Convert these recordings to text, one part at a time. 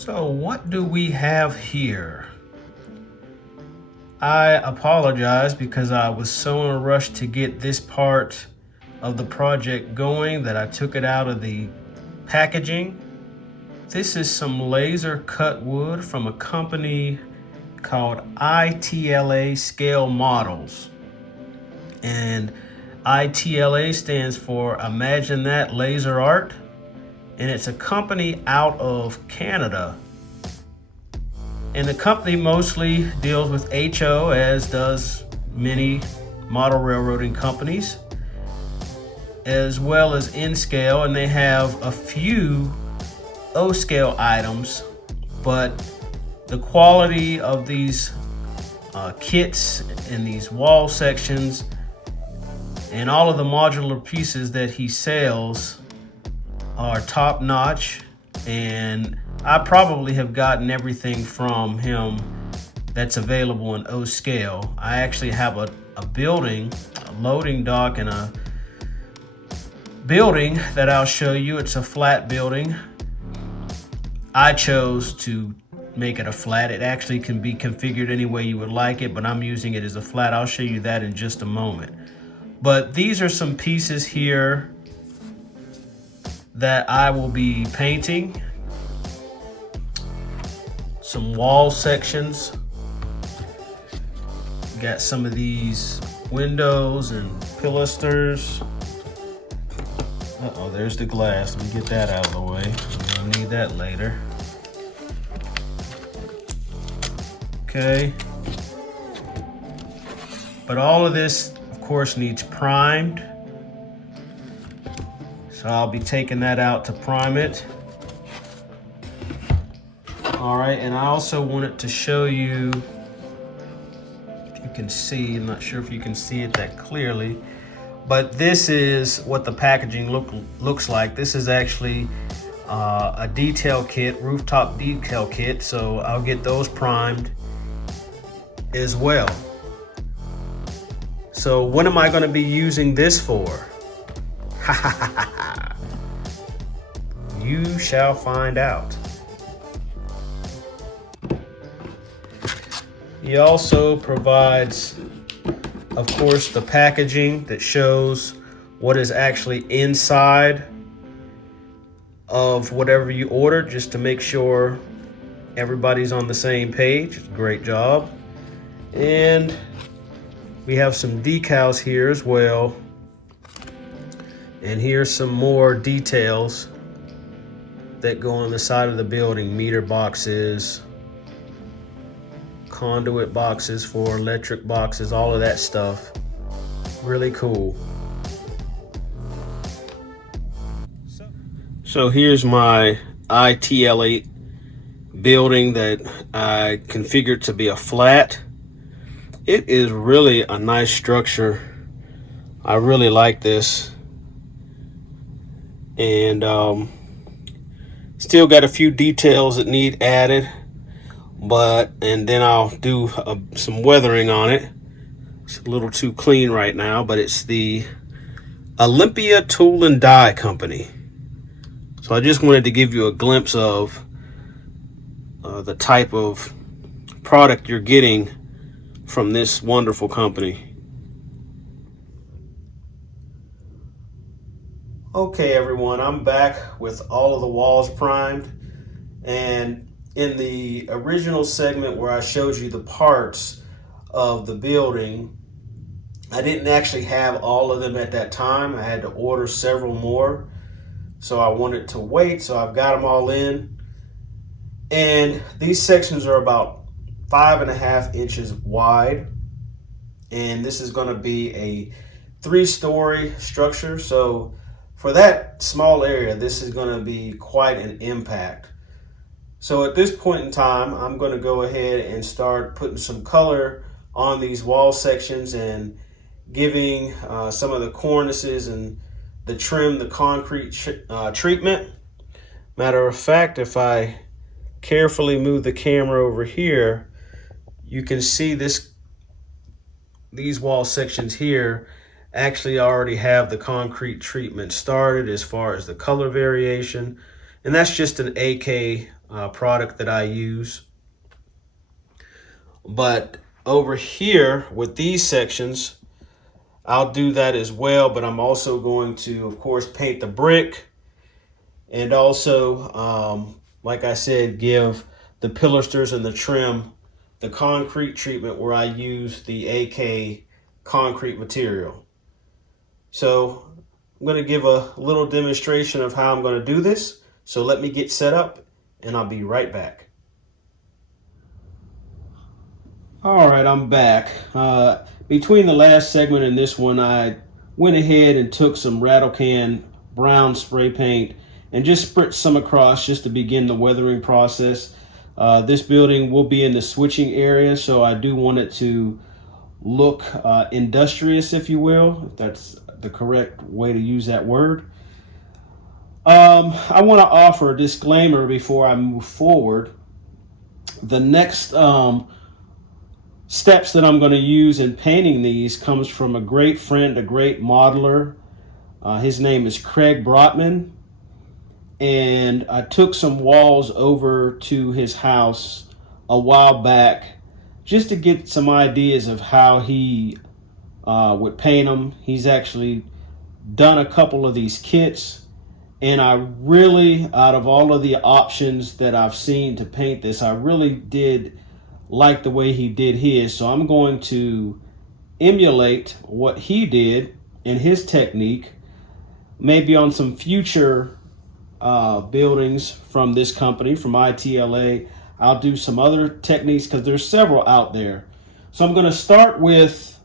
So what do we have here? I apologize because I was so in a rush to get this part of the project going that I took it out of the packaging. This is some laser cut wood from a company called ITLA Scale Models. And ITLA stands for Imagine That Laser Art. And it's a company out of Canada. And the company mostly deals with HO, as does many model railroading companies, as well as N-scale, and they have a few O-scale items, but the quality of these kits and these wall sections and all of the modular pieces that he sells are top notch, and I probably have gotten everything from him that's available in O scale. I actually have a building, a loading dock, and a building that I'll show you. It's a flat building. I chose to make it a flat. It actually can be configured any way you would like it, but I'm using it as a flat. I'll show you that in just a moment. But these are some pieces here that I will be painting. Some wall sections. Got some of these windows and pilasters. Uh-oh, there's the glass. Let me get that out of the way. I'm gonna need that later. Okay. But all of this, of course, needs primed. So I'll be taking that out to prime it. All right, and I also wanted to show you, if you can see, I'm not sure if you can see it that clearly, but this is what the packaging looks like. This is actually a detail kit, rooftop detail kit, so I'll get those primed as well. So what am I going to be using this for? You shall find out. He also provides, of course, the packaging that shows what is actually inside of whatever you ordered, just to make sure everybody's on the same page. Great job. And we have some decals here as well. And here's some more details that go on the side of the building. Meter boxes, conduit boxes for electric boxes, all of that stuff. Really cool. So here's my ITLA building that I configured to be a flat. It is really a nice structure. I really like this. And still got a few details that need added, and then I'll do some weathering on it. It's a little too clean right now, but it's the Olympia Tool and Die Company. So I just wanted to give you a glimpse of the type of product you're getting from this wonderful company. Okay, everyone, I'm back with all of the walls primed, and in the original segment where I showed you the parts of the building, I didn't actually have all of them at that time. I had to order several more, so I wanted to wait, so I've got them all in. And these sections are about 5.5 inches wide, and this is going to be a 3-story structure, so for that small area, this is going to be quite an impact. So at this point in time, I'm going to go ahead and start putting some color on these wall sections and giving some of the cornices and the trim, the concrete treatment. Matter of fact, if I carefully move the camera over here, you can see these wall sections here actually already have the concrete treatment started as far as the color variation, and that's just an AK product that I use. But over here with these sections, I'll do that as well, but I'm also going to, of course, paint the brick, and also, like I said, give the pilasters and the trim the concrete treatment where I use the AK concrete material. So I'm going to give a little demonstration of how I'm going to do this. So let me get set up and I'll be right back. All right, I'm back. Between the last segment and this one, I went ahead and took some rattle can brown spray paint and just spritzed some across just to begin the weathering process. This building will be in the switching area, so I do want it to look industrious, if you will, if that's the correct way to use that word. I want to offer a disclaimer before I move forward. The next steps that I'm going to use in painting these comes from a great friend, a great modeler. His name is Craig Brotman. And I took some walls over to his house a while back just to get some ideas of how he would paint them. He's actually done a couple of these kits, and I really, out of all of the options that I've seen to paint this, I really did like the way he did his. So I'm going to emulate what he did in his technique, maybe on some future buildings from this company, from ITLA. I'll do some other techniques because there's several out there. So I'm going to start with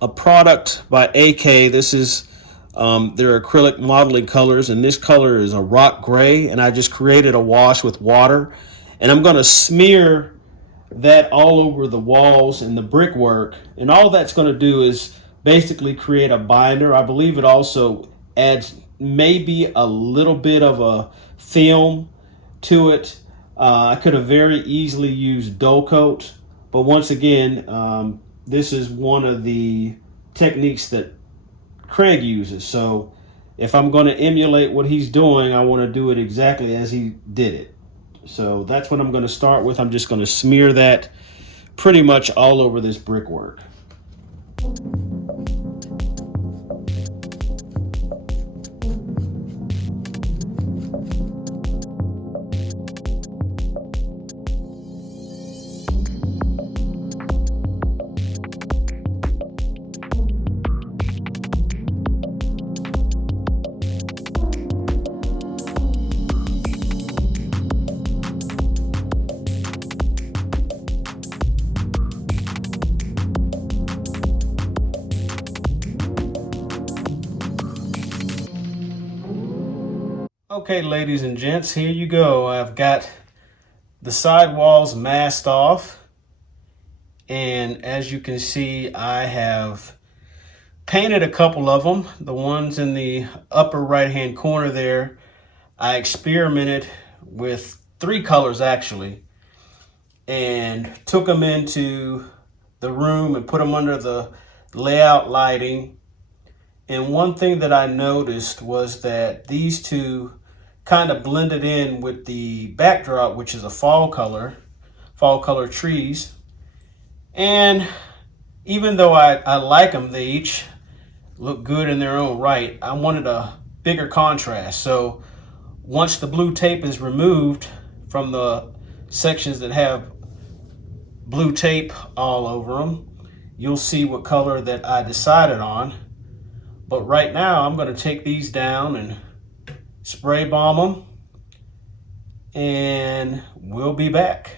a product by AK. This is their acrylic modeling colors, and this color is a rock gray, and I just created a wash with water, and I'm going to smear that all over the walls and the brickwork, and all that's going to do is basically create a binder. I believe it also adds maybe a little bit of a film to it. I could have very easily used dull coat, but once again, this is one of the techniques that Craig uses. So if I'm going to emulate what he's doing, I want to do it exactly as he did it. So that's what I'm going to start with. I'm just going to smear that pretty much all over this brickwork. Okay, ladies and gents, here you go. I've got the side walls masked off, and as you can see, I have painted a couple of them. The ones in the upper right hand corner there, I experimented with 3 colors actually, and took them into the room and put them under the layout lighting. And one thing that I noticed was that these two kind of blended in with the backdrop, which is a fall color trees. And even though I like them, they each look good in their own right, I wanted a bigger contrast. So once the blue tape is removed from the sections that have blue tape all over them, you'll see what color that I decided on. But right now I'm going to take these down and spray bomb them, and we'll be back.